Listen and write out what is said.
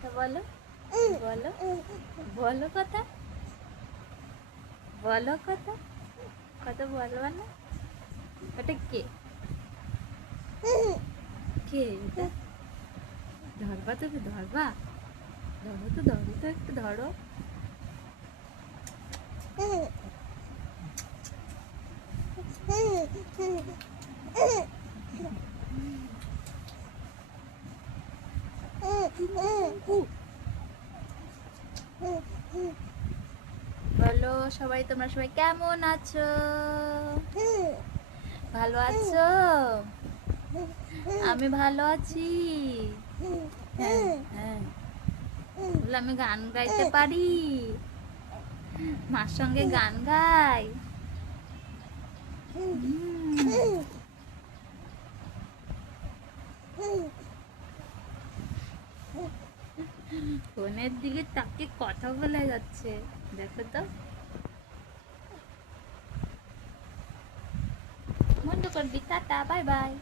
কথা বলো, বলো, বলো কথা, বলো কথা, কথা বলবা না? ওটা কে? কে এটা? ধরবা তুমি, ধরবা? ধরো তো, ধরো তো, একটু ধরো। বলো সবাই, তোমরা সবাই কেমন আছো? ভালো আছো? আমি ভালো আছি। হ্যাঁ হ্যাঁ, বলে আমি গান গাইতে পারি, মার সঙ্গে গান গাই। ফোনের দিকে তাকে কথা বলে যাচ্ছে, দেখো তো। বন্ধ করবি? Tata, bye bye.